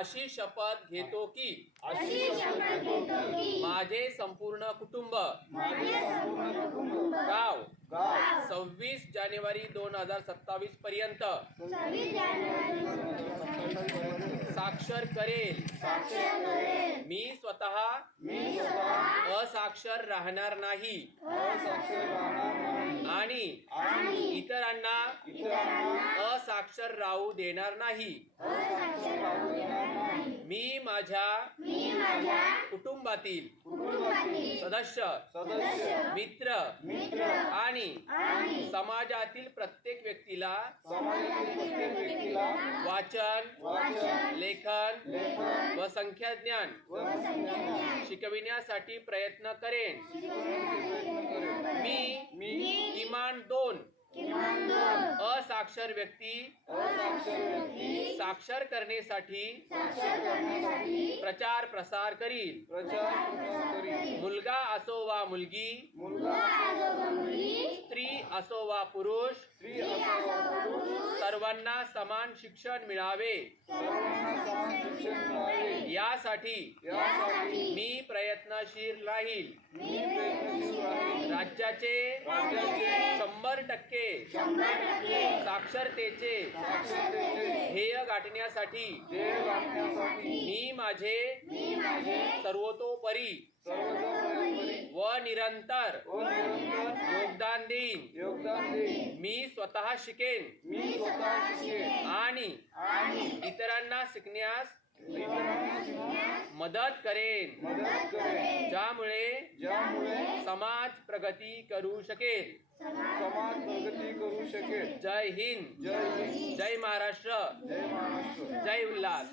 अशी शपथ घेतो की अशी शपथ घेतो की माझे संपूर्ण कुटुंब माझे संपूर्ण कुटुंब गाव गाव 26 जानेवारी 2027 पर्यंत 26 जानेवारी साक्षर करेल. साक्षर करेल. मी स्वतः मी स्वतः असाक्षर राहणार नाही असाक्षर राहणार नाही आणि इतरांना असाक्षर राहू देणार नाही. असाक्षर राहू देणार नाही. मी माझ्या कुटुंबातील सदस्य मित्र आणि समाजातील प्रत्येक व्यक्तीला वाचन लेखन व संख्याज्ञान शिकविण्यासाठी प्रयत्न करेन. मी किमान 2 असाक्षर व्यक्ती साक्षर करण्यासाठी प्रचार प्रसार करील. मुलगा असो वा मुलगी, स्त्री असो वा पुरुष, सर्वांना समान शिक्षण मिळावे यासाठी मी प्रयत्नशील राहील. राज्याचे 100% साक्षरतेचे ध्येय गाठण्यासाठी मी माझे सर्वतोपरी व निरंतर योगदान देईन. मी स्वतः शिकेन आणि इतरांना शिकण्यास मदत करेन, ज्यामुळे समाज प्रगती करू शकेल. जय हिंद, जय महाराष्ट्र, जय उल्हास.